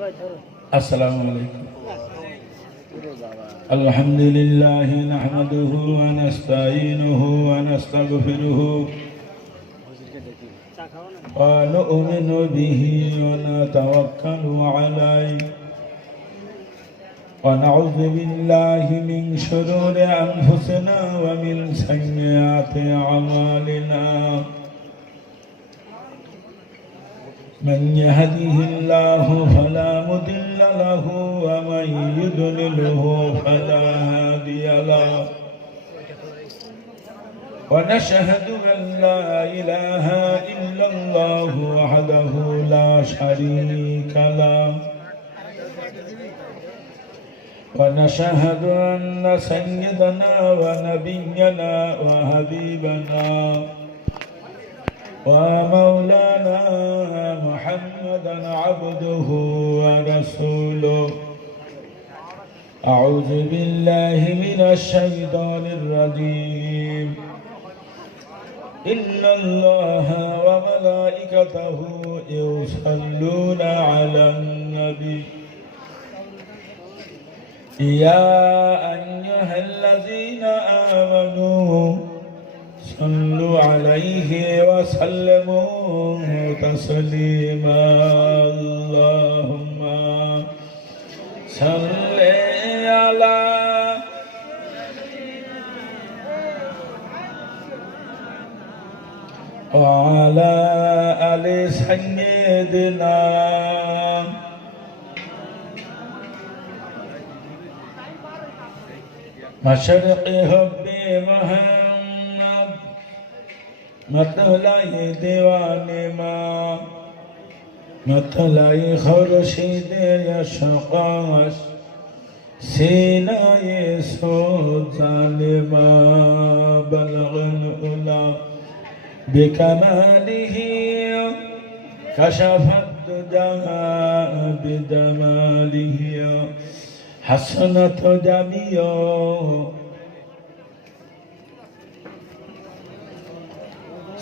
আসসালামু আলাইকুম। আলহামদুলিল্লাহ নাহমাদুহু ওয়া নাস্তাঈনুহু ওয়া নাস্তাগফিরুহু ওয়া নু'মিনু বিহি ওয়া নাতাওয়াক্কালু আলাইহি ওয়া নাউযু বিল্লাহি মিন শুরুরি আনফুসিনা ওয়া মিন সাইয়্যাতি আমালিনা। من يهده الله فلا مضل له ومن يضلله فلا هادي له ونشهد أن لا إله إلا الله وحده لا شريك له ونشهد أن سيدنا ونبينا وحبيبنا ومولانا محمدا عبده ورسوله. أعوذ بالله من الشيطان الرجيم. إن الله وملائكته يصلون على النبي يا أيها الذين آمنوا صلوا عليه وسلموا تسليما. اللهم صل على وعلى آل سيدنا مشرق حب محمد مطلع دیوان ما مطلع خورشید یشقاش سینه سوزان ما بلغ العلا بكماله كشف الدجى بجماله حسنت جميعه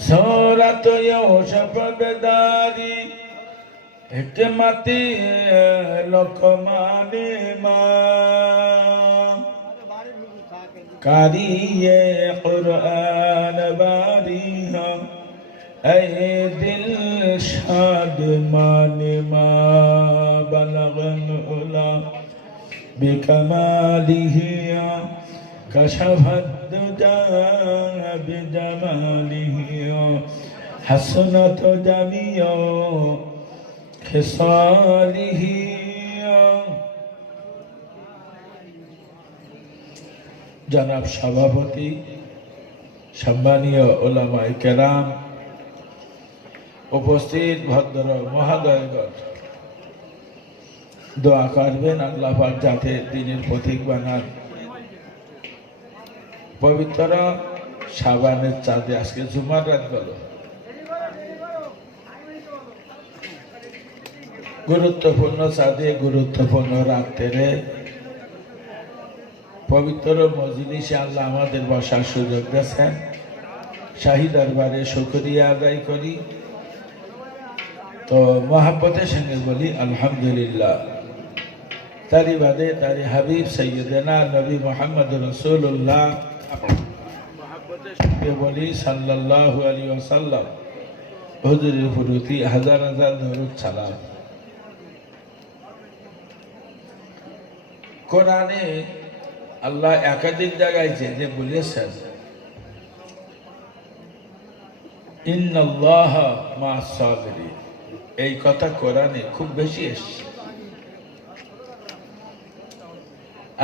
سورت یوسف بداری حکمتی لقمان ما قاری قرآن باری اے دل شادمان ما بلغ العلا بکماله كشف الدجى بجماله حسنت جميع خصاله. জনাব সভাপতি, সম্মানীয় উলামায়ে কেরাম, উপস্থিত ভদ্র মহোদয়গণ, দোয়া করবেন আল্লাহ পাক যাতে দ্বীনের পথিক বানান। পবিত্র শাবানের চাঁদে আজকে জুমার রাত গেল, গুরুত্বপূর্ণ চাঁদে গুরুত্বপূর্ণ রাত্রে পবিত্র মজলিসে আল্লাহ আমাদের বসার সুযোগ দিয়েছেন। শাহী দরবারে শুকরিয়া আদায় করি, তো মহাব্বতের সঙ্গে বলি আলহামদুলিল্লাহ। তারি বাদে তারি হাবিব সৈয়দনা নবী মোহাম্মদ রাসূলুল্লাহ মহাব্বতের সঙ্গে বলি সাল্লাল্লাহু আলাইহি ওয়াসাল্লাম। হুজুরের প্রতি হাজার হাজার দরুদ সালাম। কোরআনে আল্লাহ একাধিক জায়গায় যে বলেছেন ইন্নাল্লাহা মা'আস সাবিরিন, এই কথা কোরআনে খুব বেশি এসেছে।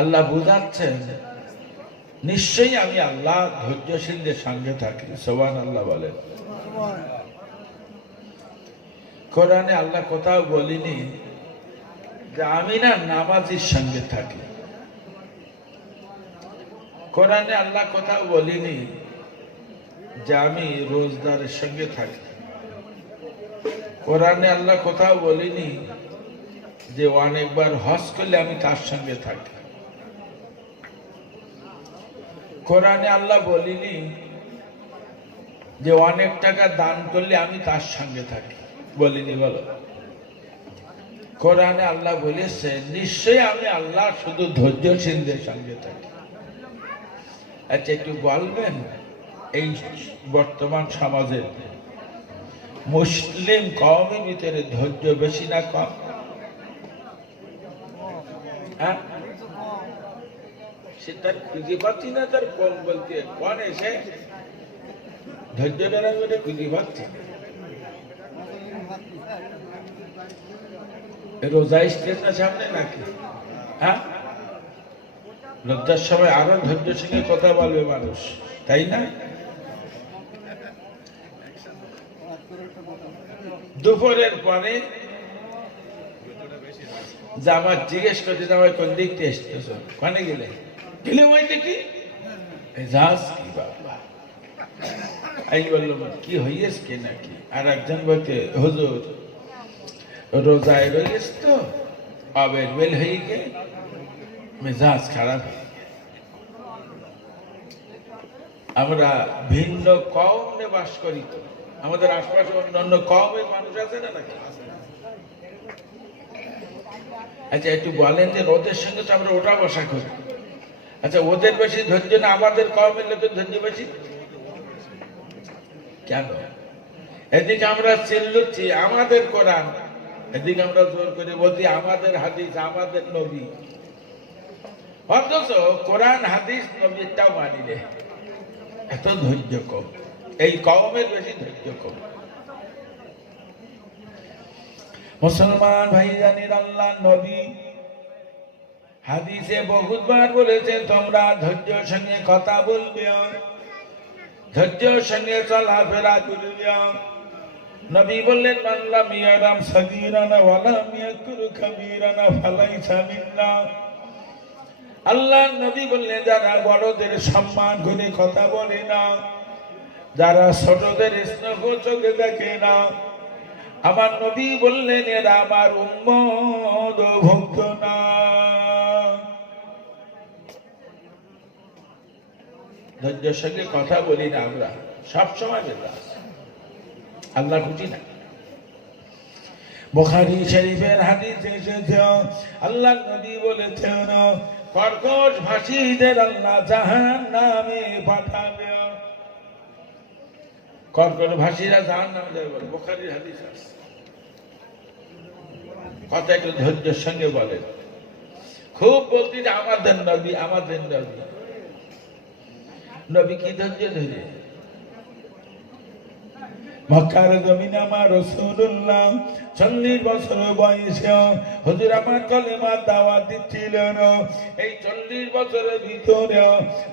আল্লাহ বুঝাচ্ছেন নিশ্চয়ই আমি আল্লাহ ধৈর্যশীলদের সঙ্গে থাকি। সুবহানাল্লাহ বলেন। কোরআনে আল্লাহ কোথাও বলিনি যে আমি না নামাজির সঙ্গে থাকি। কোরআনে আল্লাহ কোথাও বলিনি যে আমি রোজদারের সঙ্গে থাকি। কোরআনে আল্লাহ কোথাও বলিনি যে অনেকবার হজ করলে আমি তার সঙ্গে থাকি। কোরআনে আল্লাহ বলিনি যে অনেক টাকা দান করলে আমি তার সঙ্গে থাকি, বলিনি। বলো, কোরআনে আল্লাহ বলেছে নিশ্চয়ই আমি আল্লাহ শুধু ধৈর্যশীলদের সঙ্গে থাকি। আচ্ছা একটু বলবেন এই বর্তমান সমাজের মুসলিম কওমের ভিতরে ধৈর্য বেশি না কম? হ্যাঁ, সে তার খুঁজে পাচ্ছি না, তার কম বলতে কোন এসে ধৈর্য ধরা বলে খুঁজে পাচ্ছি না। রোজা স্টেজ না সামনে নাকি? হ্যাঁ, লজ্জার সময় আরো ধৈর্যের সঙ্গে কথা বলবে মানুষ, তাই না? দুপুরের পরে জামাত জিজ্ঞেস করছে জামাই কোন দিক থেকে এসতেছ, কানে গেলে গেলে ওই দেখি যাস কি বাবা। আমি বললাম কি হইয়েছ কে নাকি? আর একজন বলতে হুজুর রোজায় রয়েছ তো আবের বেল হয়ে গে মেজাজ খারাপ। আমরা ভিন্ন কওমে বাস করি, তো আমাদের আশপাশে অন্যান্য কওমের মানুষ আছে না নাকি? আচ্ছা একটু বলেন যে ওদের সঙ্গে তো আমরা ওঠা বসা করি, আচ্ছা ওদের বেশি ধৈর্য না আমাদের কওমের লোকের ধৈর্য বেশি কেন? এদিকে আমরা চিল্লুচ্ছি আমাদের কোরআন, এদিকে আমরা জোর করে বলছি আমাদের হাদিস আমাদের নবী, অথচ কোরআন হাদিস নবীরটাও মানিলে এত ধৈর্য কম। এই কওমের বেশি ধৈর্য কম। মুসলমান ভাইজানের আল্লাহ নবী হাদিসে বহুতবার বলেছেন তোমরা ধৈর্যের সঙ্গে কথা বলবে, ধৈর্যের সঙ্গে চলাফেরা করবে। নবী বললেন মান লাম ইয়ারাম সাগীরানা ওয়া লাম ইয়াকুর কাবীরানা ফালাইসা মিন্না। আল্লাহ নবী বললেন যারা বড়দের সম্মান করে কথা বলে না, যারা ছোটদের স্নেহ চোখে দেখে না, আমার নবী বললেন এরা আমার উম্মত ও ভক্ত না। ধৈর্যের সঙ্গে কথা বলি না আমরা, সবসময় বেদাত, আল্লাহ খুশি না। বুখারী শরীফের হাদিসে এসেছে আল্লাহ নবী বলেছেন কর্কশ ভাষীদের আল্লাহ জাহান্নামে পাঠাবে। কর্কশ ভাষীরা জাহান্নামে যাবে, বুখারীর হাদিস আছে। কথা একটু ধৈর্যের সঙ্গে বলেন। খুব বলতে যে আমাদের নবী আমাদের নবী, নবী কি ধৈর্য ধরে? মক্কার জমিনে আমার রাসূলুল্লাহ 40 বছর বয়সে হুজুর আমার কলেমার দাওয়াত দিচ্ছিলেন। এই 40 বছরের ভিতরে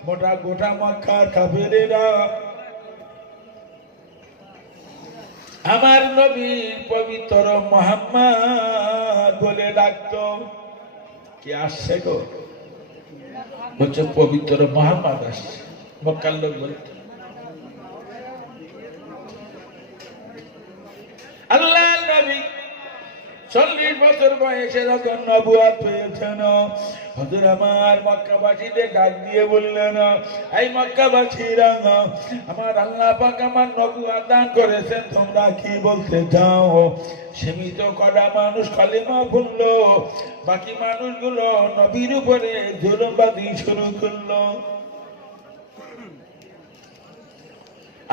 মোটা গোটা মক্কার কাফেরেরা আমার নবীর পবিত্র মুহাম্মদ বলে ডাকতো। কি আসছে গো? বলছে পবিত্র মুহাম্মদ আসছে। মক্কার লোক বলতো। আল্লাহ নবী 40 বছর বয়সে যখন নবুয়ত পেয়েছেন হুজুর আমার মক্কাবাসীদের ডাক দিয়ে বললেন এই মক্কাবাসীরা আমার আল্লাহ পাক আমার নবুয়ত দান করেছেন, তোমরা কি বলতে চাও? সীমিত কটা মানুষ কালেমা পড়লো, বাকি মানুষগুলো নবীর উপরে জুলুমবাজি শুরু করলো।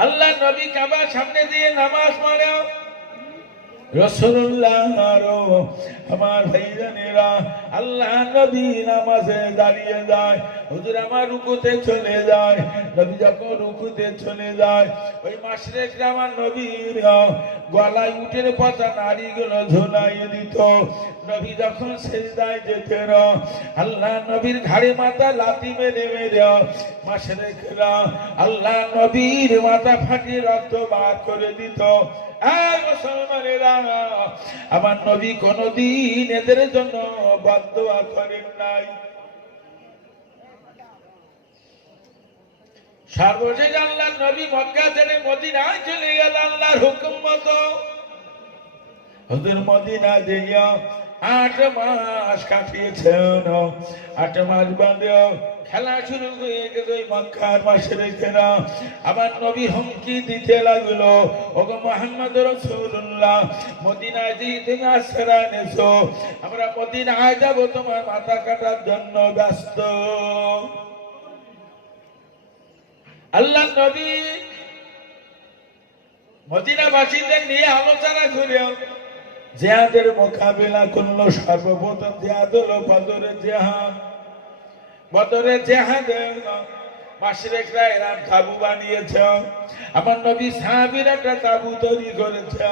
আল্লাহ নবী কাবার সামনে দিয়ে নামাজ পড়ে, রাসূলুল্লাহ আমার ভাইজানেরা আল্লাহ নবী নামাজে দাঁড়িয়ে যায়, হুজুর আমার রুকুতে চলে যায়। নবী যখন রুকুতে চলে যায় ওই মাশরিকরা আমার নবীর গলায় উটের পাতা নাড়িগুলো ঝুলাইয়ে দিত। নবী যখন সিজদায় যেতেন আল্লাহ নবীর ঘাড়ে মাথা লাথি মেরে মেরে মাশরিকরা আল্লাহ নবীর মাথা ফাটিয়ে রক্ত বার করে দিত। মুসলমানেরা আমার নবী কোনদিন এদের জন্য বদদোয়া করেন নাই। সর্বশেষ আল্লাহর নবী মক্কা ছেড়ে মদিনায় চলে গেল আল্লাহর হুকুম মতো। হুজুর মদিনা যাইয়া 8 মাস কাটিয়েছেন। 8 মাস বাদে খেলা শুরু হয়ে গেল মক্কার মাসের কেনা। আমার নবী হুমকি দিতে লাগলো, ওগো মুহাম্মদ রাসূলুল্লাহ, মদিনায় যে তুমি আশ্রয় এনেছো, আমরা মদিনায় যাব তোমার মাথা কাটার জন্য ব্যস্ত। আল্লাহ নবী মদিনাবাসীদের নিয়ে আলোচনা করে জিহাদের মোকাবিলা করলো। সর্বপ্রথম জিহাদ হলো বদরের জিহাদ। বদরের জিহাদে মাশরিকরা এরা তাবু বানিয়েছে। আমার নবী সাহাবীরা একটা তাবু তৈরি করেছে।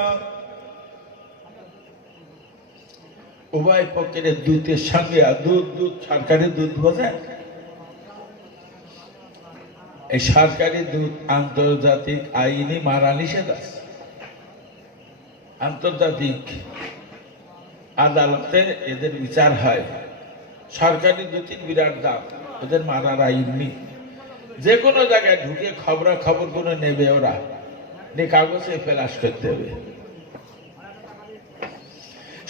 উভয় পক্ষের দূতের সঙ্গে দুধ সরকারি দুধ বোঝে, এই সরকারি দুধ আন্তর্জাতিক আইনি মারা নিষেধ আছে। আন্তর্জাতিক আদালতে এদের বিচার হয়। সরকারি দুধের বিরাট দাম, ওদের মারার আইন নেই। যে কোনো জায়গায় ঢুকে খবর গুলো নেবে, ওরা নিয়ে কাগজে ফেলাস করতে হবে।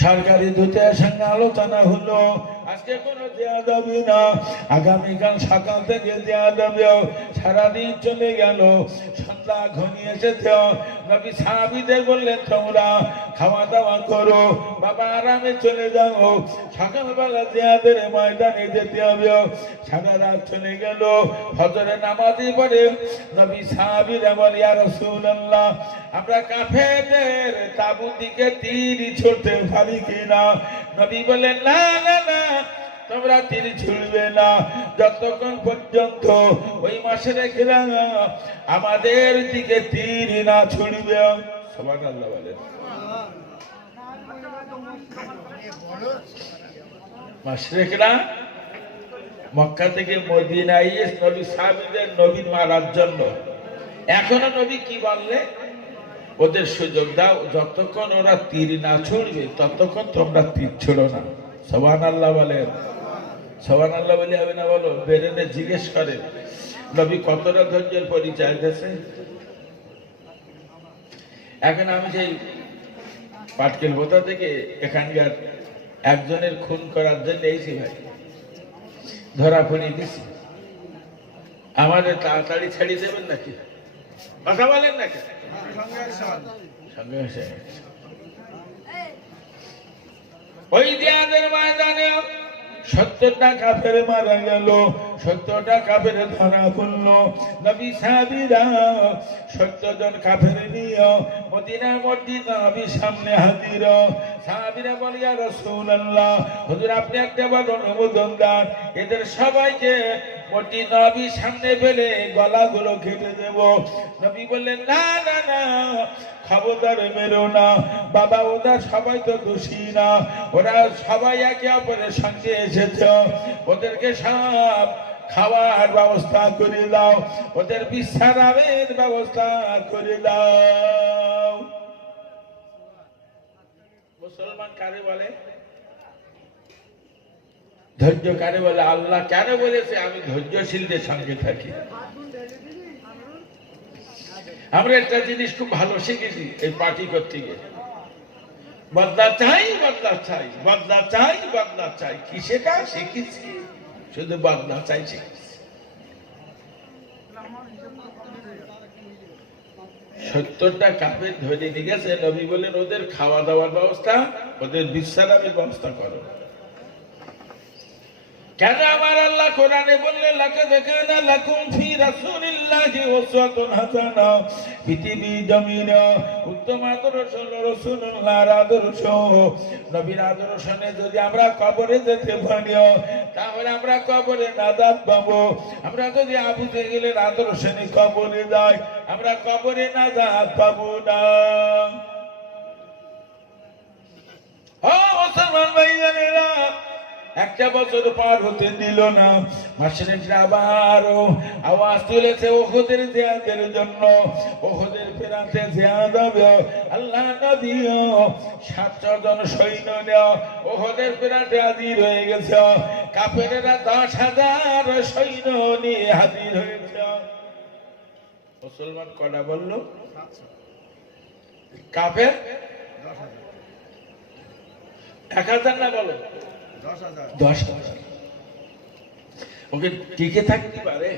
সরকারি দূতের সঙ্গে আলোচনা হলো, আজকে কোনো দেয়া যাবে না, আগামীকাল সকাল থেকে দেয়া যাবে। সারাদিন চলে গেল, সন্ধ্যা ঘনিয়ে এসেছে। নবী সাহাবীদের বললেন, তোমরা খাওয়া দাওয়া করো, বাবা আরামে চলে যাও, সকালবেলা জিহাদের ময়দানে যেতে হবে। সারা রাত চলে গেল, ফজরে নামাজে পড়ে নবী সাহাবীরা বলে, ইয়া রাসূলুল্লাহ, আমরা কাফেরদের তাঁবুর দিকে তীর ছুড়তে পারি কিনা? নবী বলেন, না না না, তোমরা তীর ছুড়বে না যতক্ষণ পর্যন্ত ওই মাশরিকরা আমাদের দিকে তীর না ছুড়বে। সুবহানাল্লাহ বলেন। মাশরিকরা মক্কা থেকে মদিনায় নবী সাহাবীদের নবীর মারার জন্য। এখনো নবী কি বললে, ওদের সুযোগ দাও, যতক্ষণ ওরা তীর না ছুড়বে ততক্ষণ তোমরা তীর ছোড়ো না। সুবহানাল্লাহ বলেন। সুবহানাল্লাহ বলে হবে না বলো? বেরেনে জিজ্ঞেস করে নবী কতটা ধৈর্যের পরিচয় দিয়েছে। এখন আমি সেই পাটকেল বোতা থেকে এখানকার একজনের খুন করার জন্য এইছি ভাই, ধরা পড়ে গেছি। আমাদের তাড়াতাড়ি ছাড়িয়ে দেবেন নাকি? কথা বলেন নাকি? সঙ্গে ওই জিহাদের ময়দানে 70টা কাফের মারা গেল, 70টা কাফের ধরা পড়লো। নবী সাহাবীরা 70 জন কাফের নিয়ে মদিনার মসজিদে নবীর সামনে হাজির। সাহাবীরা বলে, ইয়া রাসূলুল্লাহ, হুজুর আপনি একটা বড় অনুমোদন দেন, এদের সবাইকে মসজিদ নবীর সামনে ফেলে গলাগুলো কেটে দেব। নবী বললেন, না না না, খবরদার মেরো না বাবা, ওরা সবাই তো দোষী না, ওরা সবাই একে অপরের সঙ্গে এসেছে, ওদেরকে সব খাওয়ার ব্যবস্থা করে দাও, ওদের বিশ্রামের ব্যবস্থা করে দাও। মুসলমান কারে বলে? ধৈর্য কারে বলে? আল্লাহ কেন বলেছে আমি ধৈর্যশীলদের সঙ্গে থাকি। আমরা একটা জিনিস খুব ভালো শিখেছি এই পার্টি করতে গিয়ে, বদলা চাই বদলা চাই, বদলা চাই বদলা চাই। কি শেখা শিখেছি? শুধু বদলা চাই শিখেছি। 70টা কাফের ধরে নিয়ে গেছে। নবী বলেন, ওদের খাওয়া দাওয়ার ব্যবস্থা, ওদের বিশ্রামের ব্যবস্থা করো। কেন আমার আল্লাহ কোরআনে বললেন, লাকাদ কানা লাকুম ফি রাসূলিল্লাহি উসওয়াতুন হাসানাহ, পৃথিবী জমিনে উত্তম আদর্শ হলো রাসূলুল্লাহর আদর্শ। নবীর আদর্শনে যদি আমরা কবরে যেতে পারি তাহলে আমরা কবরে নাজাত পাবো। আমরা যদি আবু জেহেলের আদর্শনে কবরে যাই, আমরা কবরে নাজাত পাবো না। ও মুসলমান ভাইজানেরা, একটা বছর পার হতে দিল না, মাশরিকরা আবার আওয়াজ তুলেছে উহুদের জিহাদের জন্য। উহুদের ফেরাতে জিহাদ হবে। আল্লাহ নবী 700 জন সৈন্য নিয়ে উহুদের ফেরাতে হাজির হয়ে গেছে। কাফেরেরা 10,000 সৈন্য নিয়ে হাজির হয়েছে। মুসলমান কটা বলল? কাফের 1000 না বলো 10,000 ওকে টিকে থাকতে পারে?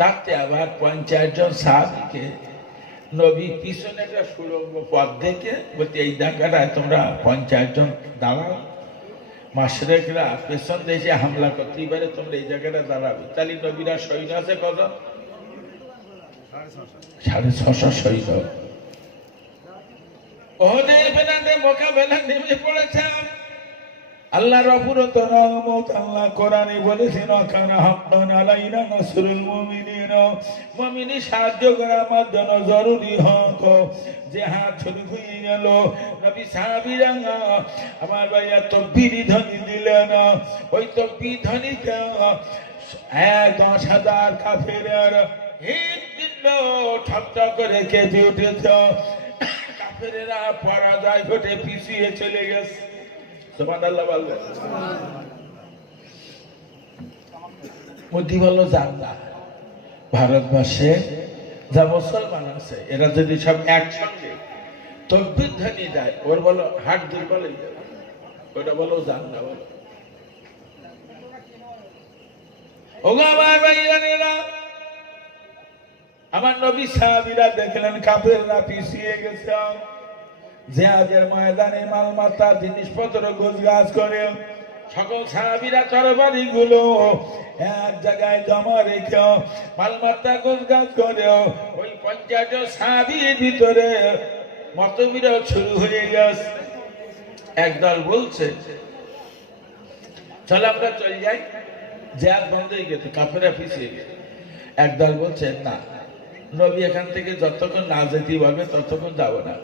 তাতে আবার 50 জন সাহাবীকে নবী পিছনে একটা সুড়ঙ্গ পথ দেখে বলতে এই জায়গাটায় তোমরা 50 জন দাঁড়াও, মাশরিকরা পেছন দেশে হামলা করতেই পারে, তোমরা এই জায়গাটা দাঁড়াবে। তাহলে নবীরা সৈন্য আছে কত? 650 সৈন্য। ওহদের বেলাতে মোকাবেলা নেমে পড়েছে। আল্লাহর অপরন্ত রহমত। আল্লাহ কোরআনে বলেছেন কানা হাক্কান আলাইনা নাসরুল মুমিনিন, মুমিনি সাহায্য করা আমার জন্য জরুরি হক। জিহাদ শুরু হয়ে গেল, নবী সাহাবীরা আমার ভাইয়া তাকবীর ধ্বনি দিলেন। ওই তাকবীর ধ্বনিতে 10,000 কাফের হিট দিল, ঠকঠক করে কেঁপে উঠেছে। কাফেরেরা পরাজয় ঘটে পিছিয়ে চলে গেছে। সুবহানাল্লাহ বলবেন। বুদ্ধিমানও জানলা ভারতবর্ষে যা মুসলমান আছে এরা যদি সব একসঙ্গে তাকবীর ধ্বনি দেয়, ওর বলো হাট দুর্বল হয়ে যাবে, ওটা বলো জানলা বলো। ওগো আমার ভাইয়েরা, আমার নবী সাহাবীরা দেখলেন কাফেররা পিছিয়ে গেছে। জিহাদের ময়দানে মালমাতা জিনিসপত্র গোছগাছ করে সকল সাহাবীরা তরবারি গুলো এক জায়গায় জমা রেখে মালমাতা গোছগাছ করে ওই 50 জন সাহাবীর ভিতরে মতবিরোধ শুরু হয়ে গেছে। একদল বলছে চল আমরা চলে যাই, জিহাদ বন্ধ হয়ে গেছে, কাফেররা পিছিয়ে গেছে। একদল বলছে না, নবী এখান থেকে যতক্ষণ না যেতে পারবে ততক্ষণ যাব না।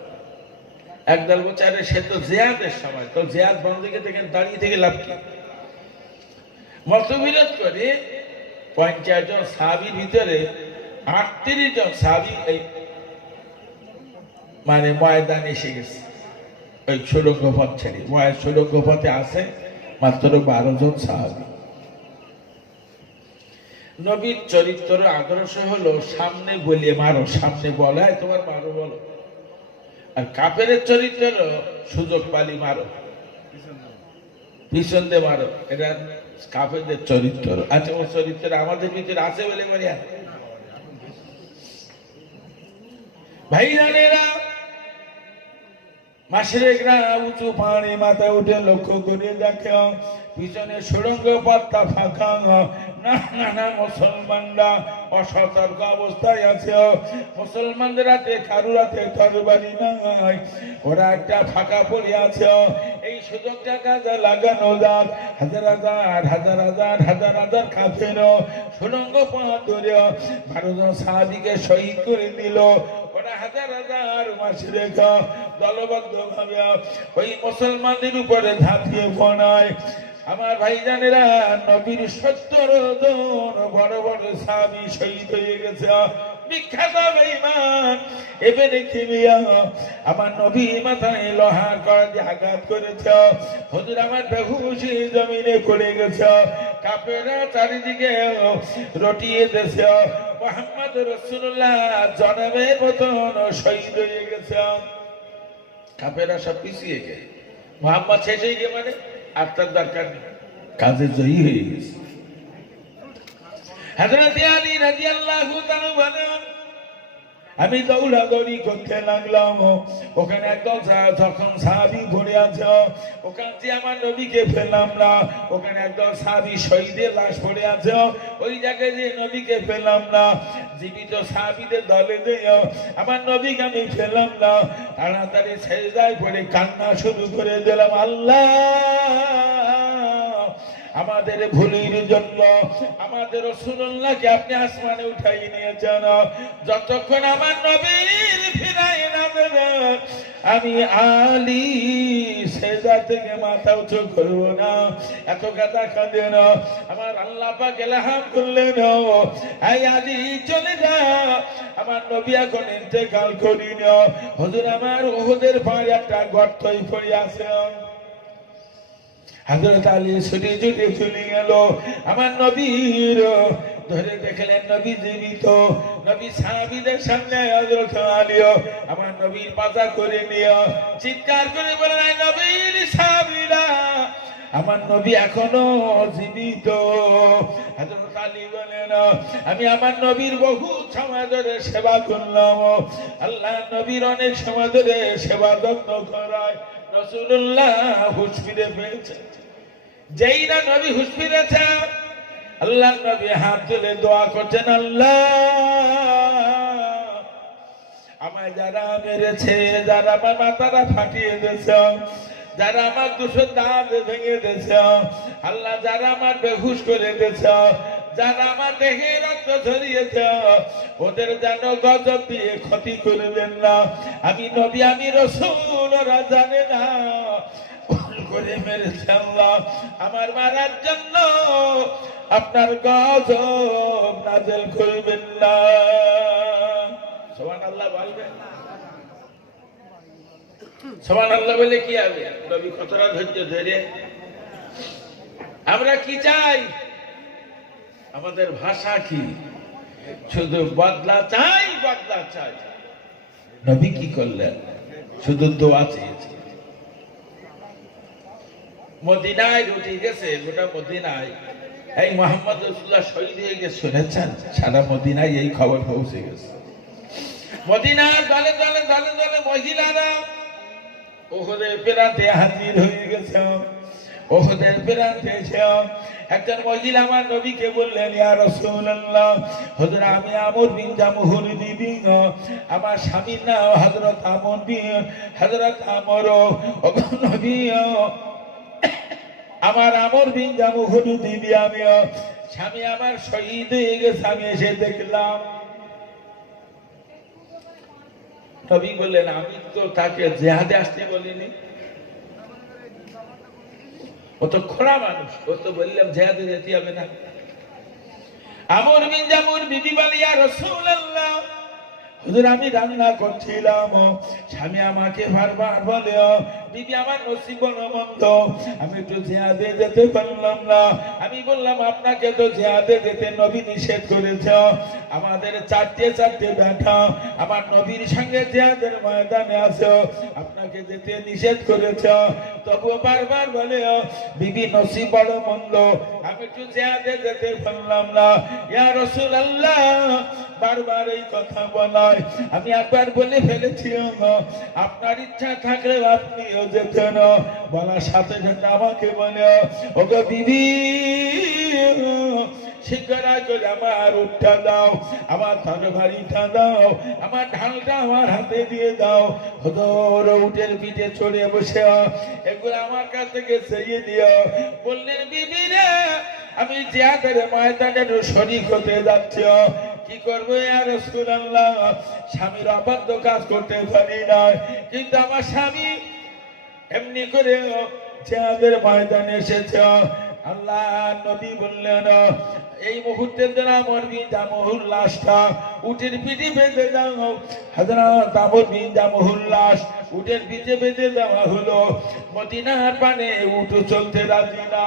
একদল বলছে আরে সে তো জিহাদের সময়, তো জিহাদ বন্ধ থেকে দাঁড়িয়ে থেকে লাভ কি? মতবিরোধ করে 50 জন সাহাবীর ভিতরে 38 জন সাহাবী এই মানে ময়দানে এসে গেছে। ওই সুড়ঙ্গ পথ ছেড়ে সুড়ঙ্গ পথে আছে মাত্র 12 জন সাহাবী। নবীর চরিত্র আদর্শ হলো সামনে বলে মারো, সামনে বলায় তোমার মারো বলো। আর কাফের চরিত্র সুযোগ পালি মারো, পিছন দিয়ে মারো। এটা কাফেরদের চরিত্র। আচ্ছা, ও চরিত্র আমাদের ভিতরে আছে বলে মারিয়া ভাইরানেরা। মাশরিকরা উঁচু পাহাড়ে মাথায় উঠে লক্ষ্য করে দেখে পিছনে সুড়ঙ্গ পথটা ফাঁকা। না মুসলমানরা অসতর্ক অবস্থায় আছে। মুসলমানদের হাতে কারুর হাতে তরবারি নাই, ওরা একটা ফাঁকা পড়ে আছে। এই সুযোগটা কাজে লাগানো যাক। হাজার হাজার কাফের সুড়ঙ্গ পথ ধরে 12 জন সাহাবীকে শহীদ করে দিল। ওরা হাজার মাশরিক দলবদ্ধ ভাবে ওই মুসলমানদের উপরে ঝাঁপিয়ে পড়ায়। আমার ভাইজানেরা, নবীর 70 জন বড় বড় সাহাবী শহীদ হয়ে গেছে। বিখ্যাত বেঈমান ইবনে কিমিয়া আমার নবী মাথায় লোহার কড়া দিয়ে আঘাত করেছে। হুজুর আমার বেহুশি জমিনে পড়ে গেছে। কাফেররা চারিদিকে রটিয়ে দিয়েছে। মুহাম্মদ রাসূলুল্লাহ জনাবের মতন শহীদ হয়ে গেছে। কাফেররা সব পিছিয়ে গেছে। মুহাম্মদ শেষ হয়ে গিয়ে মানে আর তার দরকার নেই, কাজে জয়ী হয়ে গেছে। হযরত আলী রাদিয়াল্লাহু তাআলা বলেন আমি দৌড়াদৌড়ি করতে লাগলাম। ওখানে একদল যখন সাহাবী পড়ে আছে, ওখান থেকে আমার নবীকে পেলাম না। ওখানে একদল সাহাবী শহীদের লাশ পড়ে আছে, ওই জায়গায় যে নবীকে পেলাম না। জীবিত সাহাবীদের দলে দিয়ে আমার নবীকে আমি পেলাম না। তাড়াতাড়ি সেজদায় পড়ে কান্না শুরু করে দিলাম, আল্লাহ আমাদের ভুলের জন্য আমাদের রাসূলুল্লাহকে আপনি আসমানে উঠাই নিয়েছেন। যতক্ষণ আমার নবীর ফিরাই না দেবেন আমি আলী সেজদা থেকে মাথা উঁচু করব না। এত কথা কাঁদেন। আমার আল্লাহ পাক ইলহাম করলেন, এই আলী চলে যা, আমার নবী এখন ইন্তেকাল করিন। হুজুর আমার উহুদের পাহাড়ে একটা গর্তই পড়ে আছে। হযরত আলী ছুটে ছুটে চলে গেল। আমার নবীর ধরে দেখলেন নবী জীবিত। নবী সাহাবীদের সামনে হযরত আলীও আমার নবীর পাজা করে নিয়ে চিৎকার করে বলেন, এই নবীর সাহাবীরা, আমার নবী এখনো জীবিত। হযরত আলী বলেন, আমি আমার নবীর বহু সময় ধরে সেবা করলাম, আল্লাহ নবীর অনেক সময় ধরে সেবা যত্ন করায় রাসূলুল্লাহ হুঁশ ফিরে পেয়েছে। যেই না নবী হুঁশ ফিরেছে, আল্লাহ নবী হাত তুলে দোয়া করছেন, আল্লাহ আমায় যারা মেরেছে, যারা আমার মাথাটা ফাটিয়ে দিয়েছে, যারা আমার দুশো দাঁত ভেঙে দিয়েছে, আল্লাহ যারা আমার বেহুশ করে দিয়েছে, যারা আমার দেহে রক্ত ঝরিয়েছে, ওদের যেন গজব দিয়ে ক্ষতি করবেন না। আমি নবী, আমি রাসূল, ওরা জানে না করে মেরেছে। আল্লাহ আমার মারার জন্য আপনার গজব নাযিল করবেন না। সুবহানাল্লাহ বলবেন। সুবহানাল্লাহ বলে কি হবে? নবী কতটা ধৈর্য ধরে। আমরা কি চাই? আমাদের ভাষা কি? শুধু বদলা চাই, বদলা চাই। নবী কি করলেন? শুধু দোয়া চেয়েছে। মদিনায় রুটি গেছে, গোটা মদিনায় এই মুহাম্মদ রাসূলুল্লাহ শহীদ হয়ে গেছে শুনেছেন? সারা মদিনায় এই খবর পৌঁছে গেছে। মদিনার দলে দলে দলে দলে মহিলারা উহুদের প্রান্তে হাজির হয়ে গেছে। উহুদের প্রান্তে এসে একজন মহিলা আমার নবীকে বললেন, ইয়া রাসূলুল্লাহ, হুজুর আমি আমর বিন জামহুর বিবি, আমার স্বামীর নাম হযরত আমর বিন, হযরত আমর, ও নবী আমার আমর বিন জামহুর বিবি, আমি স্বামী আমার শহীদ হয়ে গেছে, আমি এসে দেখলাম। নবী বললেন, আমি তো তাকে জিহাদে আসতে বলিনি। ও তো খোলা মানুষ, ও তো বললাম জিহাদে যেতে হবে না। আমর বিন জামহুর বিবি বলে, ইয়া রাসূলুল্লাহ, হুজুর আমি রান্না করছিলাম, স্বামী আমাকে বারবার বলে, বিবি আমার নসিব মন্দ, আমি একটু জিহাদে যেতে পারলাম না। আমি বললাম, আপনাকে তো জিহাদে যেতে নবী নিষেধ করেছে, আমাদের চারটে ব্যাটা আমার নবীর সঙ্গে জিহাদের ময়দানে আছে, আপনাকে যেতে নিষেধ করেছে। তবুও বারবার বলে, বিবি নসিব বড় মন্দ, আমি একটু জিহাদে যেতে পারলাম না। ইয়া রাসূলুল্লাহ, বারবার এই কথা বলায় আমি একবার বলে ফেলেছি, আপনার ইচ্ছা থাকলে আপনিও যেতেন। বলার সাথে সাথে আমাকে বলে, ওগো বিবি, শিকারা করে আমার উঠটা দাও, আমার তরবারিটা দাও, আমার ঢালটা আমার হাতে দিয়ে দাও। হুজুর উটের পিঠে চড়ে বসে এগুলো আমার কাছ থেকে চেয়ে দিও। বললেন, বিবি রে, আমি জিহাদের ময়দানে শরীক হতে যাচ্ছি, কি করবো ইয়া রাসূলুল্লাহ? স্বামীর অবাধ্য কাজ করতে পারি না, কিন্তু আমার স্বামী এমনি করে জিহাদের ময়দানে এসেছে। আল্লাহ নবী বললেন, এই মুহূর্তে যারা আমর বিন জামহুর লাশটা উটের পিঠে বেঁধে দাও। হযরত আমর বিন জামহুর লাশ উটের পিঠে বেঁধে দেওয়া হলো। মদিনার পানে উট চলতে রাজি না।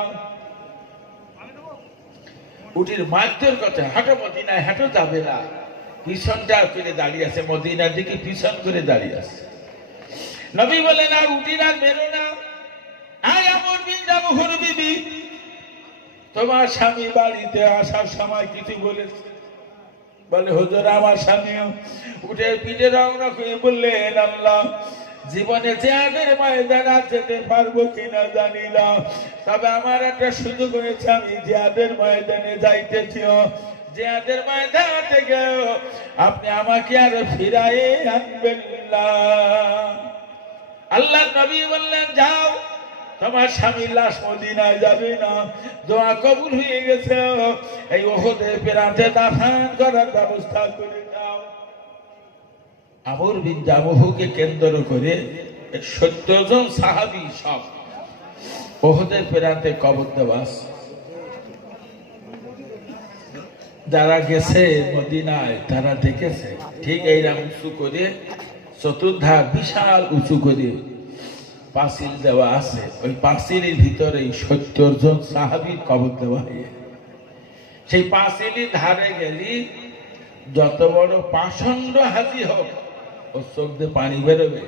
উটির মাধ্যের কথা, হাঁটো মদিনায়, হাঁটো যাবে না। পিছনটা করে দাঁড়িয়ে আছে, মদিনার দিকে পিছন করে দাঁড়িয়ে আছে। নবী বলেন, আর উটির আর বেরো না। আয় আমর বিন জামহুর বিবি, তোমার স্বামী বাড়িতে আসার সময় কিছু বলেছে? বলে, হুজুর আমার স্বামী উটের পিঠে রওনা করে বললেন, আল্লাহ জীবনে জিহাদের ময়দানে যেতে পারবো কিনা জানি না, তবে আমার একটা সুযোগ হয়েছে, আমি জিহাদের ময়দানে যাইতেছি। জিহাদের ময়দান থেকে আপনি আমাকে আর ফিরাই আনবেন না। আল্লাহ নবী বললেন, যাও, তোমার স্বামীর লাশ মদিনায় যাবে না, দোয়া কবুল হয়ে গেছে, এই উহুদের প্রান্তে দাফন করার ব্যবস্থা করে দাও। আমর বিন জামহুকে কেন্দ্র করে 70 জন সাহাবী সব উহুদের প্রান্তে কবর দেওয়া। যারা গেছে মদিনায় তারা দেখেছে ঠিক এইরকম উঁচু করে, চতুর্ধার বিশাল উঁচু করে পাঁচিল দেওয়া আছে। ওই পাঁচিলের ভিতরে 70 জন সাহাবীর কবর দেওয়া হয়। সেই পাঁচিলি ধারে গেলি যত বড় পাষণ্ড হাতি হোক ওর চোখ দিয়ে পানি বেরোবে,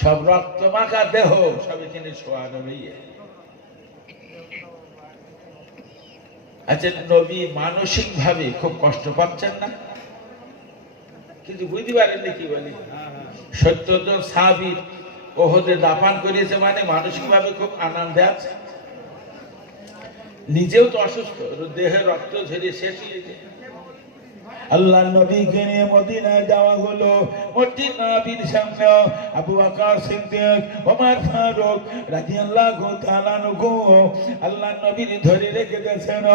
সব রক্ত মাখা দেহ সব এখানে শোয়া রবে। আচ্ছা, নবী মানসিক ভাবে খুব কষ্ট পাচ্ছেন না? কিন্তু বুঝতে পারেননি কি বলি, ৭০ জন সাহাবী ওহদে দাফন করিয়েছে, মানে মানসিক ভাবে খুব আনন্দে আছে। নিজেও তো অসুস্থ, দেহে রক্ত ঝরিয়ে শেষ হয়ে যায়। আল্লাহ নবীকে নিয়ে মদিনায় যাওয়া হলো। মদিনা নবীর সামনে আবু বকর সিদ্দিক, ওমর ফারুক রাদিয়াল্লাহু তাআলা আনহু আল্লাহ নবীর ধরে রেখে দিয়েছেন।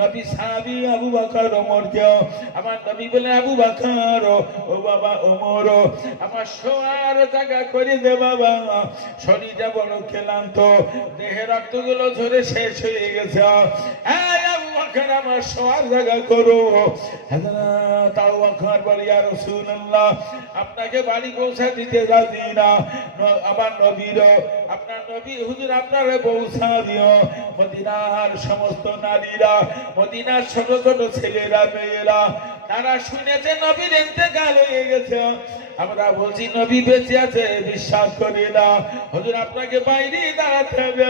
নবী সাহাবী আবু বকর ওমরকে, আমার নবী বলে, আবু বকর ও বাবা ওমর, আমার শোয়ার জায়গা করে দে বাবা, শরীরটা বড় ক্লান্ত, দেহে রক্তগুলো ঝরে শেষ হয়ে গেছে। এই আবু বকর, আমার শোয়ার জায়গা করো। আপনাকে বাড়ি পৌঁছা দিতে রাজি না, আমার নবীর, আপনার নবী হুজুর আপনারা পৌঁছা দিও। মদিনার সমস্ত নারীরা, মদিনার ছোট ছোট ছেলেরা মেয়েরা, তারা শুনেছে নবীর ইন্তেকাল হয়ে গেছে। আমরা বলছি নবী বেঁচে আছে, বিশ্বাস করি না, হুজুর আপনাকে বাইরে দাঁড়াতে হবে।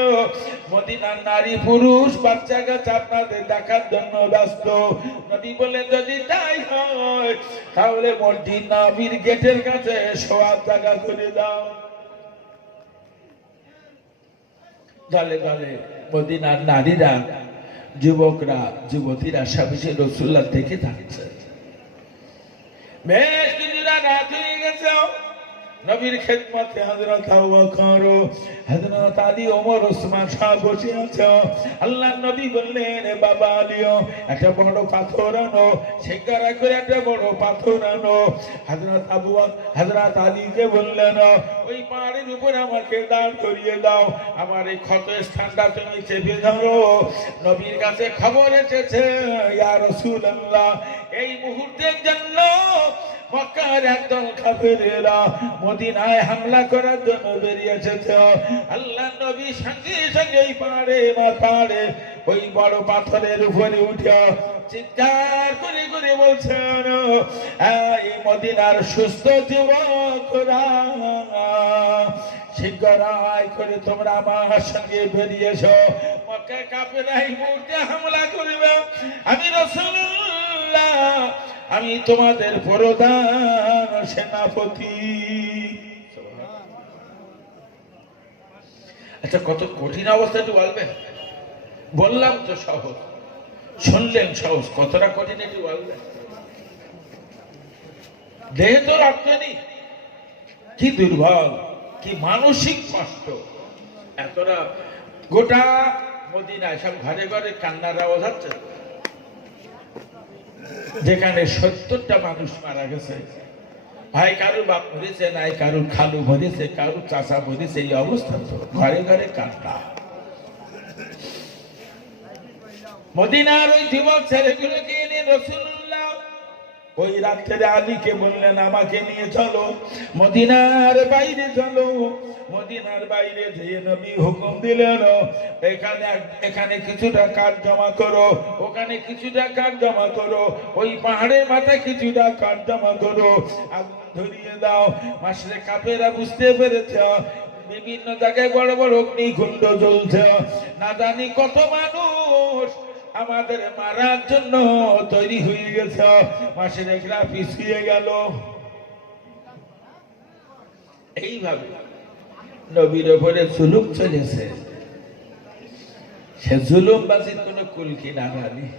মদিনার নারী পুরুষ বাচ্চা কাচ্চা আপনাদের দেখার জন্য ব্যস্ত। নবী বলেন, যদি তাই হয় তাহলে মসজিদ নবীর গেটের কাছে শোয়ার জায়গা করে দাও। দলে দলে মদিনার নারীরা, যুবকরা, যুবতীরা সবাই রাসূলুল্লাহ দেখে থাকছে। বেশ কিছুটা রাত হয়ে গেছে। নবীর খেদমতে হযরত আবু বকর, হযরত আলী, ওমর, ওসমান সব বসে আছে। আল্লাহর নবী বললেন, বাবা আলী, একটা বড় পাথর আনো, শিকারা করে একটা বড় পাথর আনো। হযরত আলীকে বললেন, ওই পাহাড়ের উপরে আমাকে দাঁড় করিয়ে দাও, আমার এই ক্ষত স্থানটা তুমি চেপে ধরো। নবীর কাছে খবর এসেছে, ইয়া রাসূলুল্লাহ, এই মুহূর্তের জন্য মক্কার একদল কাফেরেরা মদিনায় হামলা করার জন্য বেরিয়ে এসেছে। আল্লাহর নবী সঙ্গে সঙ্গে এই পাহাড়ে ওই বড় পাথরের উপরে উঠে চিৎকার করে করে বলছেন, এই মদিনার সুস্থ যুবকরা, শীঘ্রই করে তোমরা আমার সঙ্গে বেরিয়ে এসো, মক্কার কাফেররা এই মুহূর্তে হামলা করবে। আমি রাসূলুল্লাহ, আমি তোমাদের প্রধান সেনাপতি। আচ্ছা, কত কঠিন অবস্থা একটু বলবেন? বললাম তো সহজ, শুনলেন সহজ, কতটা কঠিন একটু বলবেন? দেহে তো রক্ত নেই, কি দুর্বল, কি মানসিক কষ্ট। এতটা গোটা মদিনায় সব ঘরে ঘরে কান্নার আওয়াজ হচ্ছে, যেখানে ৭০টা মানুষ মারা গেছে। ভাই কারুর বাপ মরেছে, নাই কারুর খালু মরেছে, কারুর চাচা মরেছে, এই অবস্থা তো ঘরে ঘরে কান্না। মদিনার ওই যুবক ছেলেগুলোকে এনে রাসূলুল্লাহ ওই রাত্রে আলীকে বললেন, আমাকে নিয়ে চলো, মদিনার বাইরে চলো। মদিনার বাইরে যেয়ে নবী হুকুম দিলেন, এখানে কিছুটা কাঠ জমা করো, ওখানে কিছুটা কাঠ জমা করো, ওই পাহাড়ের মাথায় কিছুটা কাঠ জমা করো, আগুন ধরিয়ে দাও। মাসরে কাফেররা বুঝতে পেরেছে বিভিন্ন জায়গায় বড় বড় অগ্নিকুণ্ড জ্বলছে, না জানি কত মানুষ আমাদের মারার জন্য তৈরি হয়ে গেছে। মাসেরেকরা পিছিয়ে গেল। এইভাবে নবীর উপরে জুলুম চলেছে। সে জুলুমবাজির কোন কুল কিনারা নেই।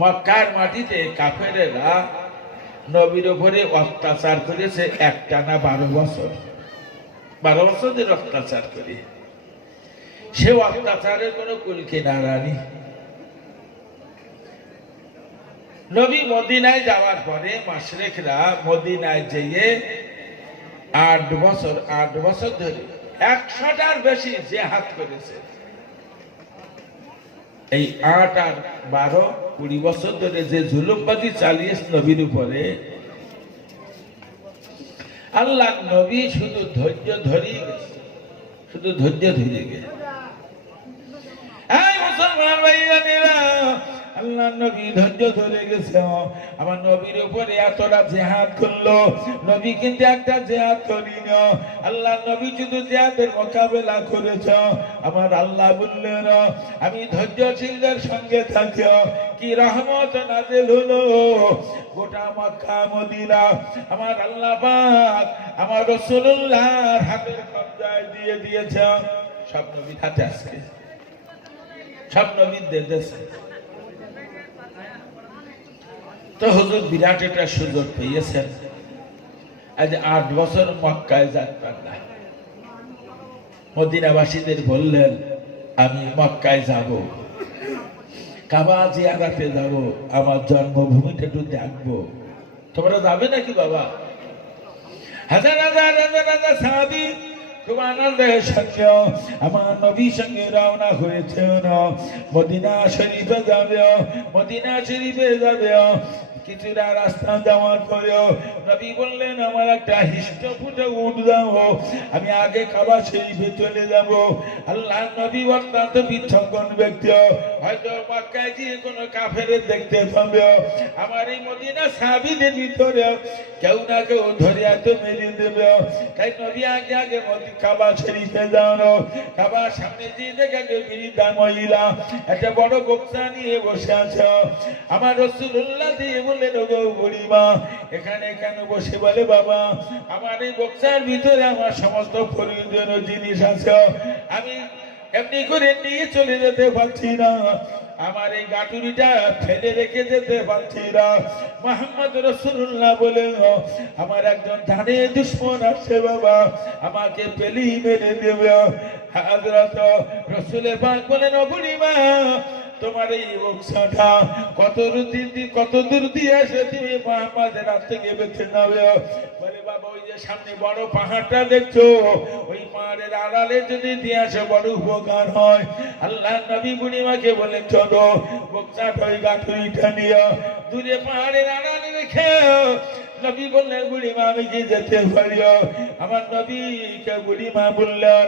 মক্কার মাটিতে কাফেরেরা নবীর উপরে অত্যাচার করেছে একটানা 12 বছর। 12 বছর ধরে অত্যাচার করে, সে অত্যাচারের কোন কুল কিনারা নেই। নবী মদিনায় যাওয়ার পরে মাশরিকরা মদিনায় যেয়ে 8 বছর ধরে 100টার বেশি জিহাদ করেছে। এই 8 আর 12 20 বছর ধরে যে জুলুমবাজি চালিয়েছে নবীর উপরে, আল্লাহ নবী শুধু ধৈর্য ধরিয়ে গেছে, শুধু ধৈর্য ধরে গেছে। এই মুসলমান ভাইরা আল্লাহ নবী ধৈর্য ধরে গেছে। আমার নবীর উপরে এতটা জেহাদ করলো, নবী কিন্তু একটা জেহাদ করিল। আল্লাহ নবী শুধু জেহাদের মোকাবেলা করেছ। আমার আল্লাহ বললেন আমি ধৈর্যশীলদের সঙ্গে থাকি। কি রহমত নাযিল হলো গোটা মক্কা মদিনা। আমার আল্লাহ পাক আমার রাসূলুল্লাহর হাতের কবজায় দিয়ে দিয়েছে। সব নবীর হাতে আজকে, সব নবীদের দেশে। তো হুজুর বিরাট একটা সুযোগ পেয়েছেন। আজ 8 বছর মক্কায় যাবেন না। মদিনাবাসীদের বললেন আমি মক্কায় যাব, কাবা জিয়ারতে যাব, আমার জন্মভূমিটা একটু দেখবো। তোমরা যাবে নাকি বাবা? হাজার হাজার হাজার হাজার সাহাবী খুব আনন্দের সঙ্গে আমার নবীর সঙ্গে রওনা হয়েছেন। মদিনা শরীফে যাবে, মদিনা শরীফে যাবে। কিছুটা রাস্তা যাওয়ার পরেও নবী বললেন আমার একটা হিষ্টপুটে উট দাও, আমি আগে কাবা শরীফে চলে যাব। আল্লাহ নবী অত্যন্ত বিচক্ষণ ব্যক্তি, হয়তো মক্কায় গিয়ে কোনো কাফেরের দেখতে পাবে। আমার এই মদিনা সাহাবীদের ভিতরে কেউ না কেউ ধরে এত মেরে দেবে। তাই নবী আগে আগে কাবা শরীফে যাও। কাবার সামনে দিয়ে দেখে বৃদ্ধা মহিলা একটা বড় বক্সা নিয়ে বসে আছে। আমার রাসূলুল্লাহ দিয়ে বললেন ওগো বুড়িমা এখানে কেন বসে? বলে বাবা আমার এই বক্সার ভিতরে আমার সমস্ত প্রয়োজনীয় জিনিস আছে, আমি এমনি করে নিয়ে চলে যেতে পারছি না, আমার এই গাটুরিটা ফেলে রেখে যেতে পারছি না। মুহাম্মদ রাসূলুল্লাহ বলেন আমার একজন ধানে দুশমন আসছে বাবা, আমাকে পেলেই মেরে দেবে। হযরত রাসূল পাক বলেন ও বুড়িমা তোমার এই বক্সাটা কত দূর দিয়ে এসে তুমি মুহাম্মাদের হাত থেকে বেঁচে নেবে? বলে বাবা ওই যে সামনে বড় পাহাড়টা দেখছো, ওই পাহাড়ের আড়ালে যদি দিয়ে আসে বড় উপকার হয়। আল্লাহ নবী বুড়িমাকে বলেন চলো বক্সাটা ওই গাঠুরিটা নিয়ে দূরে পাহাড়ের আড়ালে রেখে। নবী বললেন বুড়িমা আমি কি যেতে পারি? আমার নবীকে বুড়িমা বললেন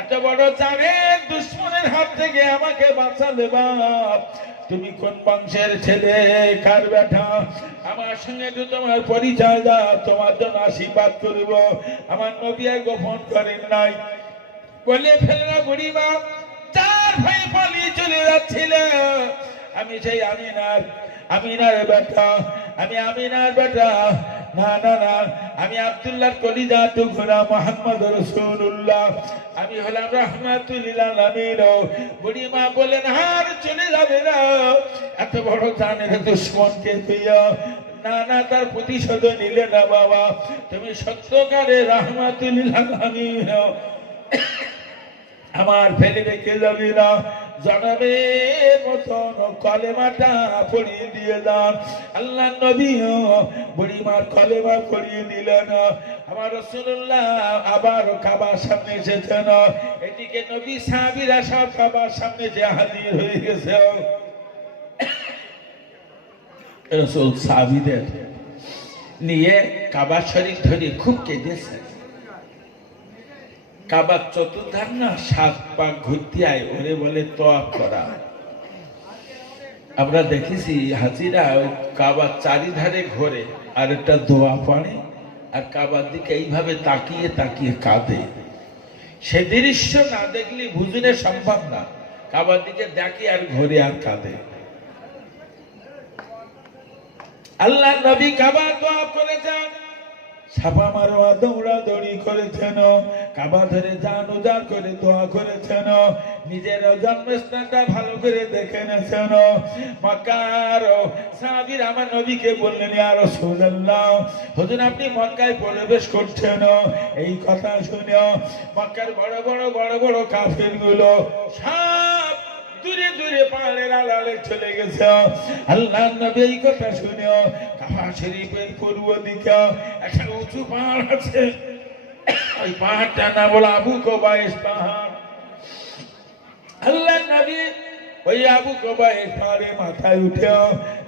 এত বড় জানের দুশমনের হাত থেকে আমাকে বাঁচালে বাপ, তুমি কোন বংশের ছেলে, কার বেটা? আমার সঙ্গে তো তোমার পরিচয় দাও, তোমার জন্য আশীর্বাদ করব। আমার নবী আর গোপন করেন নাই, বলে ফেললো বুড়িমা 4 ভাই পালিয়ে চলে যাচ্ছিল, আমি সেই আমিনার বেটা, আমি আমিনার বেটা, না না না আমি আব্দুল্লাহর কলিজা টুকরা মুহাম্মদ রাসূলুল্লাহ, আমি হলাম রাহমাতুল লিল আলামিন। বুড়িমা বলেন হার চলে যাবে না, এত বড় জানের দুশমনকে পেয়ে না না তার প্রতিশোধ নিলে না বাবা, তুমি সত্যকারে রাহমাতুল লিল আলামিন, আমার ফেলে রেখে যাবি না। জনমের মতন কলেমাটা পড়িয়ে দিয়ে দান। আল্লাহ নবী বুড়িমার কলেমা পড়িয়ে দিলেন। আমার রাসূলুল্লাহ আবার কাবার সামনে এসেছেন। এদিকে নবী সাহাবীরা সব কাবার সামনে যে হাজির হয়ে গেছে। রাসূল সাহাবীদের নিয়ে কাবা শরীফ ধরে খুব কেঁদেছে। কাবার চতুর্ধার না 7 পাক ঘুরতে আয় ওরে বলে তওয়াফ করা। আমরা দেখেছি হাজিরা ওই কাবার চারিধারে ঘোরে আর একটা দোয়া পড়ে আর কাবার দিকে এইভাবে তাকিয়ে তাকিয়ে কাঁদে। সে দৃশ্য না দেখলে বুঝলে সম্ভব না, কাবার দিকে দেখে আর ঘোরে আর কাঁদে। আল্লাহ নবী কাবা দোয়া করেছেন, ছাপা মারোয়া দৌড়াদৌড়ি করেছেন, কাবা ধরে জান উজাড় করে দোয়া করেছেন, নিজের জন্মস্থানটা ভালো করে দেখে নেছেন। মক্কার সাহাবীর আমার নবীকে বললেন ইয়া রাসূলুল্লাহ হুজুর আপনি মক্কায় প্রবেশ করছেন। এই কথা শুনে মক্কার বড় বড় কাফির গুলো সব দূরে দূরে পাহাড়ের আড়ালে চলে গেছে। আল্লাহ নবী এই কথা শুনে কাবা শরীফের পূর্ব দিকে একটা উঁচু পাহাড় আছে, ওই পাহাড়টা না বলে আবু কুবাইস পাহাড়। আল্লাহ নবী ওই আবু কুবাইস পাহাড়ে মাথায় উঠে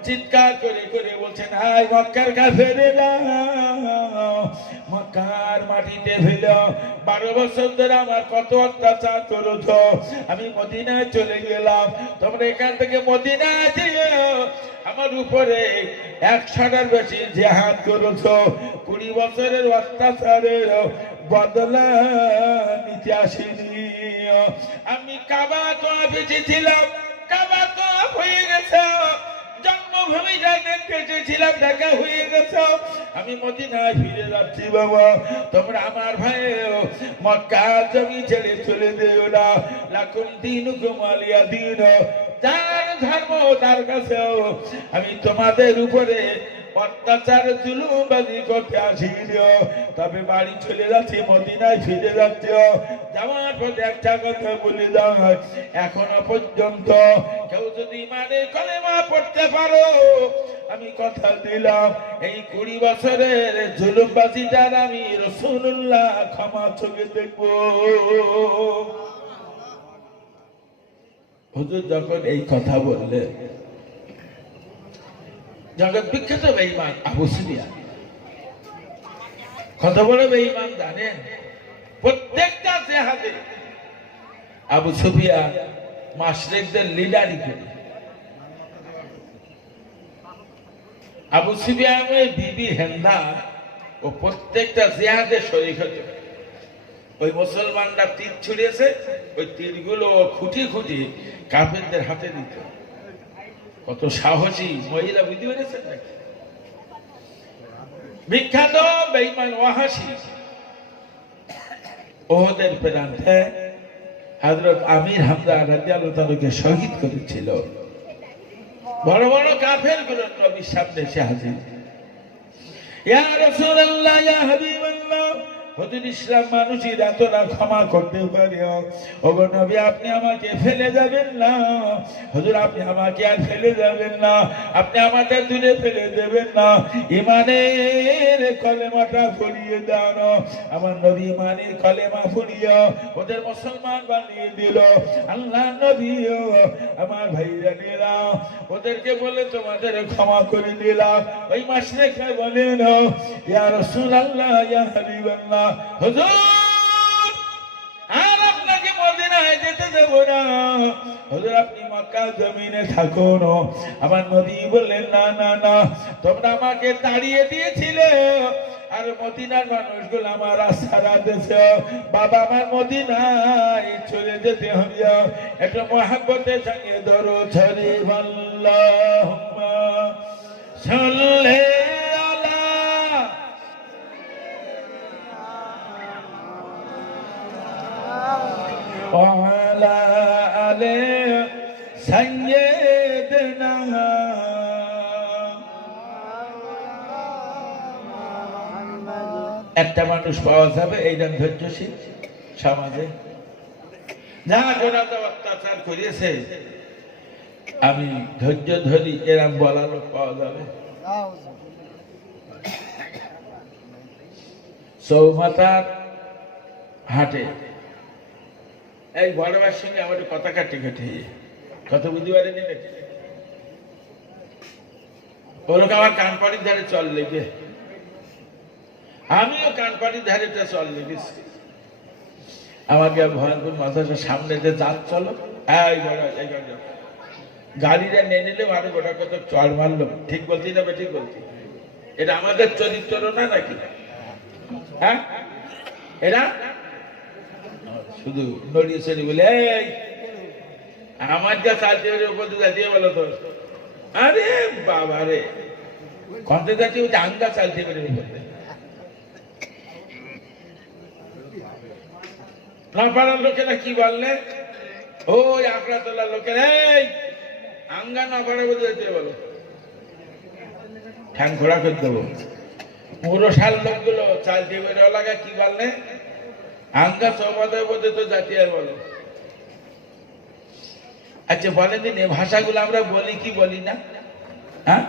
চিৎকার করে করে বলছেন, হায় মক্কার কাফেরেরা, মক্কার মাটিতে ফেল, 12 বছর ধরে আমার কত অত্যাচার করেছ, আমি মদিনায় চলে গেলাম, তোমরা এখান থেকে মদিনায় যেও, আমার উপরে 100টার বেশি জিহাদ করেছ, 20 বছরের অত্যাচারের বদলা নিতে আসিনি। আমি কাবা তওয়াফে ছিলাম, কাবা তওয়াফ হয়ে গেছে, জন্মভূমিটা দেখতে চেয়েছিলাম, দেখা হয়ে গেছে, আমি মদিনায় ফিরে যাচ্ছি বাবা, তোমরা আমার ভাই মক্কা জমি ছেড়ে চলে যেও না, লাকুম দীনুকুম ওয়ালিয়া দীন, যার ধর্ম তার কাছে, আমি তোমাদের উপরে অত্যাচার জুলুমবাজি করতে আসিনি, তবে বাড়ি চলে যাচ্ছি, মদিনায় ফিরে যাচ্ছি, যাওয়ার পথে একটা কথা বলে দেওয়া, এখনো পর্যন্ত কেউ যদি ইমানের কলেমা পড়তে পারো, আমি কথা দিলাম এই 20 বছরের জুলুমবাজিটার আমি রাসূলুল্লাহ ক্ষমা চোখে দেখবো। হুজুর যখন এই কথা বললেন, জগৎ বিখ্যাত বেঈমান আবু সুফিয়ান, কত বড় বেঈমান জানেন, প্রত্যেকটা জিহাদে আবু সুফিয়ান মুশরিকদের লিডারই করে। আবু সুফিয়ানের বিবি হিন্দা ও প্রত্যেকটা জিহাদে শরীক হতো। ওই মুসলমানরা তীর ছুড়িয়েছে, ওই তীরগুলো খুঁটি খুঁটি কাফেরদের হাতে দিত। কত সাহসী মহিলা, বুঝতে পেরেছেন নাকি? বিখ্যাত বেঈমান ওয়াহাশী ওহদের প্রান্তে হযরত আমির হামজা রাদিয়াল্লাহু তাআলাকে শহীদ করেছিল। বড় বড় কাফেরগুলো নবীর সামনে এসে হাজির, ইয়া রাসূলুল্লাহ, ইয়া হাবিবাল্লাহ, হুজুর ইসলাম মানুষের এতটা ক্ষমা করতে পারে, ওগো নবী আপনি আমাকে ফেলে যাবেন না, হুজুর আপনি আমাকে আর ফেলে যাবেন না, আপনি আমাদের দূরে ফেলে দেবেন না, ইমানের কলেমাটা পড়িয়ে দাও। আমার নবী ইমানের কলেমা পড়িয়ে ওদের মুসলমান বানিয়ে দিল। আল্লাহ নবী আমার ভাইরা নিলাম, ওদেরকে বলে তোমাদের ক্ষমা করে দিলাম। ওই মুশরিকরা বলেন, ইয়া রাসূলুল্লাহ, ইয়া হাবিবাল্লাহ, হুজুর আর আপনাকে মদিনায় যেতে দেব না, হুজুর আপনি মক্কা জমিনে থাকুন। আমার নবী বললেন, না না না, তোমরা আমাকে তাড়িয়ে দিয়েছিলে, আর মদিনার মানুষগুলো আমার আশারা দিয়েছে, বাবা আমার মদিনায় চলে যেতে হবে। একটু মহব্বতের সঙ্গে দরুদ শরীফ আল্লাহুম্মা সাল্লি وعلى آل سيدنا। একটা মানুষ পাওয়া যাবে এইরকম ধৈর্যশীল সমাজে, যা গোনা অত্যাচার করিয়েছে, আমি ধৈর্য ধরি, এরম বলার লোক পাওয়া যাবে? চৌমাথার হাটে এই বড় ভাইয়ের সঙ্গে আমার কথা কাটি কাটি কথা বুঝতে পারেনি নাকি? বলো আমার কানপাড়ির ধারে চল লেগে, আমিও কানপাড়ির ধারেটা চল লেগেছি। আমাকে ভয়ঙ্কর মাথাটা সামনে দিয়ে যাক, চলো এই বড় গাড়িটা নিয়ে নিলে আরো গোটা কত চড় মারলো। ঠিক বলছি না? ঠিক বলছি? এটা আমাদের চরিত্র না নাকি? হ্যাঁ, এরা শুধু নড়িয়ে চড়ি বলে এই আমার যা চালতে উপর দিয়ে বলো তো, আরে বাবা রে কত যাচ্ছি ওই আঙ্গা চালতে পারে না পাড়ার লোকেরা কি বললে, ওই আঁকড়া তোলার লোকেরা এই আঙ্গা না পাড়া বলতে বলো, ঠ্যাং খোড়া করে দেবো। পুরো সাল লোকগুলো চালতে বেরো লাগা কি বললে, আঙ্গা সমাদায় বলতে তো জাতি আর বলো। আচ্ছা বলেন দিন, এই ভাষাগুলো আমরা বলি কি বলি না? হ্যাঁ,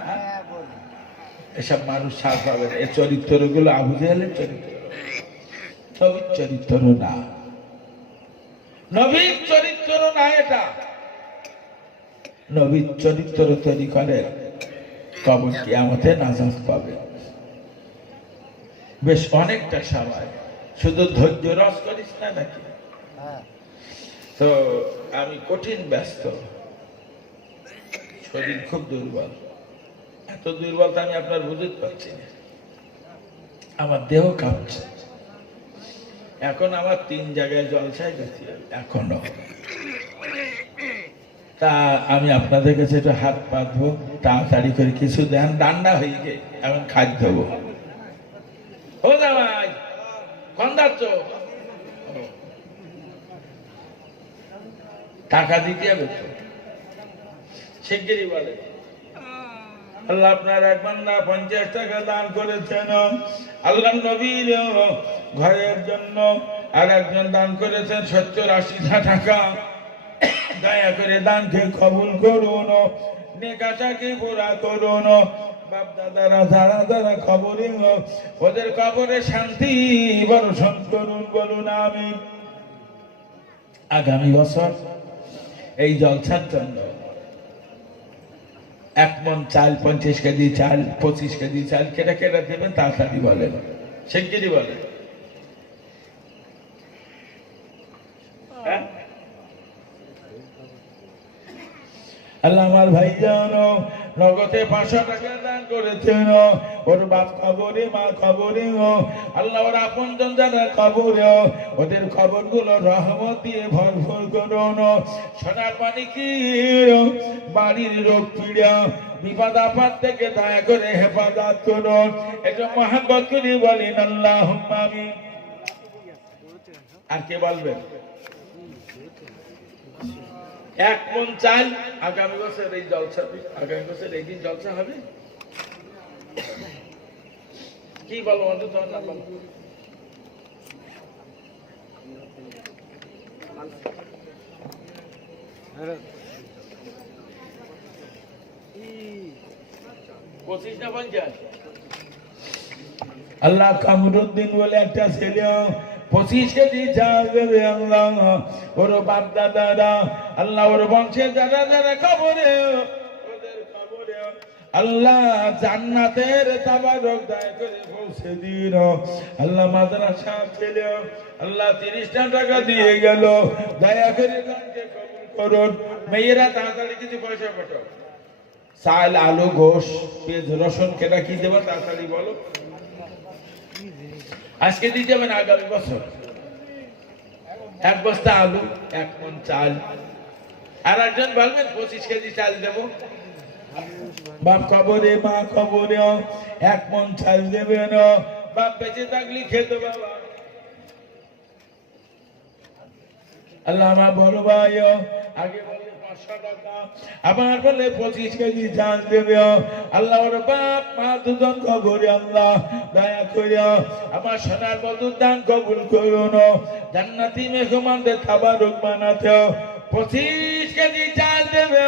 এসব মানুষ সার পাবে না। এই চরিত্র গুলো আবু জেহেলের চরিত্র, নবীর চরিত্র না, নবীর চরিত্র না। এটা নবীর চরিত্র তৈরি করে কবর কিয়ামতে নাজাত পাবে। বেশ অনেকটা সময়, শুধু ধৈর্য রস করিস না নাকি? তো আমি কঠিন ব্যস্ত, শরীর খুব দুর্বল, এত দুর্বলতা আমি আপনার বুঝতে পারছি না, আমার দেহ কাঁপছে। এখন আমার 3 জায়গায় জলসায় গেছি এখনো। তা আমি আপনাদের কাছে একটু হাত পাতবো, তাড়াতাড়ি করে কিছু দেন, রান্না হয়ে গে এখন খাদ্য দেবো। ও জামাই কোন যাচ্ছ? টাকা দিতে হবে তো, শিগগিরই বলে। আল্লাহ আপনার এক বান্দা 50 টাকা দান করেছেন আল্লাহ নবীর ঘরের জন্য, আর একজন দান করেছেন 70-80 টাকা। দয়া করে দানকে কবুল করুন, নেক আশাকে পুরা করুন। বাপ দাদারা যারা যারা কবরে, ওদের কবরে শান্তি বর্ষণ করুন, বলুন আমিন। আগামী বছর এই জলসার জন্য 1 মণ চাল, 50 কেজি চাল, 25 কেজি চাল কেটে কেটে দেবেন, তাড়াতাড়ি বলেন, শিগগিরই বলেন। আল্লাহ আমার ভাই জানো নগদে 500 টাকা দান করেছেন, ওর বাপ খবরে, মা খবরে, আল্লাহ ওর আপনজন যারা খবরে, ওদের খবরগুলো রহমত দিয়ে ভরপুর করুন। সোনার মানিকের বাড়ির রোগ পীড়া বিপদ আপদ থেকে দয়া করে হেফাজত করুন, এটা মহব্বত করে বলেন আল্লাহুম্মা আমিন। আর কে বলবেন? 1 মণ চাল আগামী বছর এই জলসা, আগামী বছর এই দিন জলসা হবে। কি বলো অন্তত তোমার নাম বলো। আল্লাহ কামরুদ্দিন বলে একটা ছেলে 25 কেজি চাল দেবে আল্লাহ, ওর বাপ দাদারা, আল্লাহ ওর বংশে যারা যারা কবরে, ওদের কবরে আল্লাহ জান্নাতের তাবারক দয়া করে পৌঁছে দিন। আল্লাহ মাদ্রাসা ছেলে আল্লাহ 30 টাকা দিয়ে গেল, দয়া করে দানকে কবুল করুন। মেয়েরা তাড়াতাড়ি কিছু পয়সা পাঠাও, চাল, আলু, গোশ, পেঁয়াজ, রসুন কেনা কি দেবো তাড়াতাড়ি বলো। আজকে দিতে হবে না, আগামী বছর 1 বস্তা আলু, 1 মণ চাল। আর একজন বলবেন 25 কেজি চাল দেবো। বাপ কবরে, মা কবরে 1 মণ চাল দেবেন, বাপ বেঁচে থাকলে খেতে বাবা। আল্লাহ আমার বড় ভাই আগে বলে 500 টাকা, আবার বলে 25 কেজি চাল দেবে। আল্লাহ ওর বাপ মা দুজন কবরে, আল্লাহ দয়া করে আমার সোনার মধুর দান কবুল করুন, জান্নাতি মেহমানদের তাবারক বানাতে 25 কেজি চাল দেবে।